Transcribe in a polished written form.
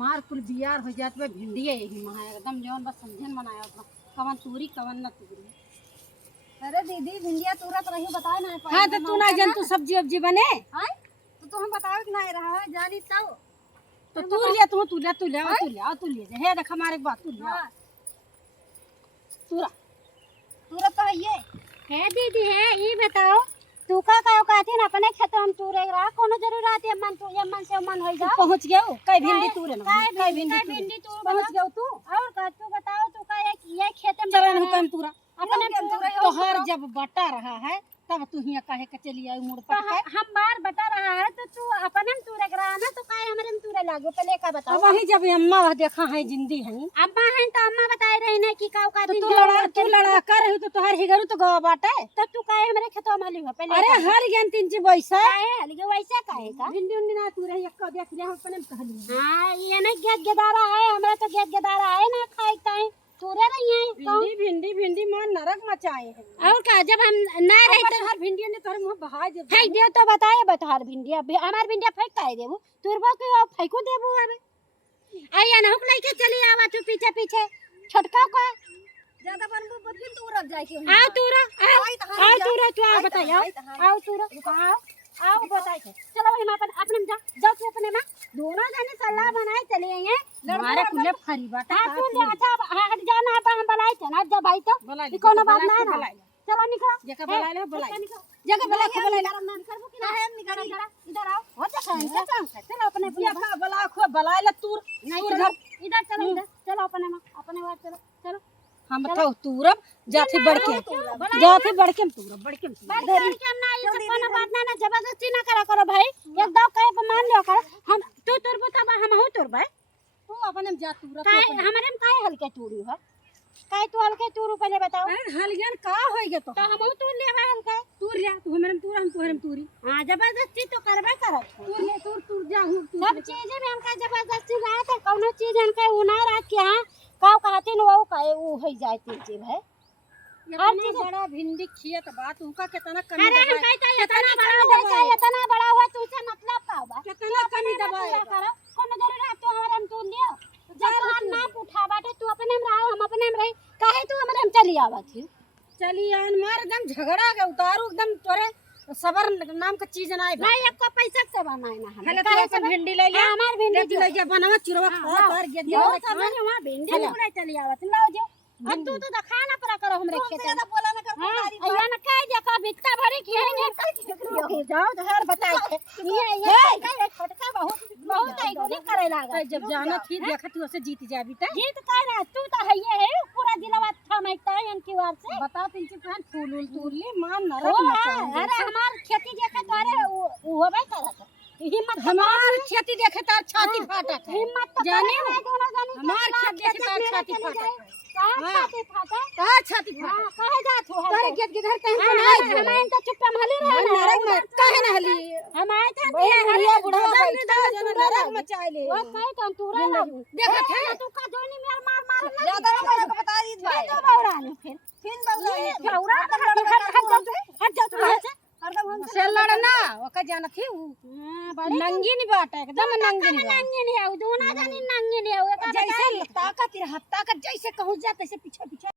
मार कुल बियार हो जात बे भिंडी यही महा एकदम जौन बस समझन बनाया था कवन तूरी कवन न तूरी। अरे दीदी भिंडिया तुरंत रही बताए ना। हाँ तो तू ना जान तू सब्जी वब्जी बने तो तुम बताओ कि नहीं रहा है जानी तब तो तू लिया तू ले हे देख हमारे बात तू लिया तूरा तुरंत तो ये है दीदी है ये बताओ तू का कहती ना अपने खेत हम तूरे रहा कोनो जरूरत है मन तू मन से मन हो जा पहुंच गयो कई भिंडी तूरे ना कई भिंडी तू पहुंच गयो तू और का तू बताओ तू का ये खेत में चलन हुकम तूरा अपने तोहर जब बटा रहा है तब तू हिया काहे के चली आई मुड़ पर हम बार बता रहा है तो तू अपने तूरे रहा ना तो काहे हमरे में तूरे लागो पहले का बताओ। वही जब अम्मा देखा है जिंदी है अम्मा है तो अम्मा बताए रही ना कि का तो तू लड़ा कर रही तो तोहर हिगरू तो गवा बाटे तो तू काहे हमरे खेतवा में ली हो पहले। अरे हर ज्ञान तीन जी वैसा काहे हलगे वैसे काहे का भिंडी उंडी ना तू रही एक देख ले हम अपने कहली। हां ये ना गेद गेदारा है हमरा तो गेद गेदारा है ना खाई ताई तूरे नहीं है भिंडी मन नरक मचाए है और का जब हम ना रहे तो हर भिंडी ने तोहर मुंह बहा जे फेंक दियो तो बताए बतहर भिंडिया हमार भिंडिया फेंक काहे देबू तुरबो के फेंको देबू अब आया ना हुक लेके चली आवा तू पीछे पीछे छोटका का ज्यादा बनबू बदलिन तो उड़ब जाए के आओ तूरा आओ तूरा तू आ बताओ आओ तूरा आओ बताए चलो हम अपने में जाओ तू अपने में दोनों जने सलाह बनाए चले हैं हमारे कुले फरी बाटा तू ले अच्छा हट जाना है हम बुलाए थे ना जब भाई तो कोनो बात ना है ना चलो निकलो जगह बुला ले जगह बुला के बुला गरम ना करबो कि ना हम निकल इधर आओ हो जा काम चलो अपने ये का बुला खो बुला ले तू इधर चलो इधर चलो अपने बात चलो हम बताओ तूरब जाथे बढ़के तूरब बढ़के हम ना ये सब कोनो बात ना जबरदस्ती ना करो भाई एक दो कहे पे मान लियो कर हम तू तुरबो तब हम हो तुरबे तू अपने जा तूरब काहे हमरे में काहे हल्के तूरी है काहे तू हल्के तूरू पहले बताओ हलियन का होइगे तो हम तूर लेवा हल्के तूर लिया तू हमरे में तूर हम तोहरे में तूरी हां जबरदस्ती तो करबे करत तूर ले तूर जा हूं सब चीज में हमका जबरदस्ती ना है कोनो चीज हमका उना रात के हां काव कहती न वो काहे वो हो जाती चीज है हर चीज बड़ा भिंडी खियत बात उनका कितना कमी अरे हम कहता इतना बड़ा हुआ तू से मतलब का बा कितना कमी दबाए करो कोनो जरूरत तो हमारे हम तू लियो जब हम ना उठा बाटे तू अपने में रहो हम अपने में रही काहे तू हमारे हम चली आवत थी चली आन मार एकदम झगड़ा के उतारू एकदम तोरे सबर नाम का चीज ना है नहीं एक को पैसा से बनाए ना हम हेले तो अपन भिंडी ले ले हमार भिंडी ले जा बनवा चिरवा खा कर गे यो सब वहां भिंडी उड़े चली आवत लो जो अब तू तो दिखा ना पड़ा करो हमरे खेत ज्यादा बोला ना कर अइया ना कह देखा बित्ता भरी खियाएंगे जाओ तो हर बताए ये छोटका बहुत आई गोली करे लागा जब जाना थी देखा तू उसे जीत जा बेटा जीत कह रहा तू तो है ये है पूरा दिलवा थमैता है इनकी वार से बता तीन से फैन फूल उल तूर ले मान नरक मचा अरे हमार खेती देखे तो अरे वो होबे करत हिम्मत हमार खेती देखे तार छाती फाटत है हिम्मत तो जाने हमार खेत देखे तार छाती फाटत है छाती फाटा का छाती फाटत कहे जात हो तारे गेट के घर कहीं बनाए हमारे तो चुपचाप हली रहे नरक में काहे ना हली हमारे था हरिया बुढ़ा बैठा जन नरक मचाए ले वो कहे तो तू रह देखत है तू का जोनी में मार ज्यादा ना बोला को बता दी भाई तो बौड़ा ने फिर बौड़ा हट जा तू से लड़ना ओका जाना थी नंगी नहीं बाट एकदम नंगी नहीं आऊ दोना जानी नंगी नहीं आऊ जैसे ताकत हत्ता का जैसे कहूं जा तैसे पीछे पीछे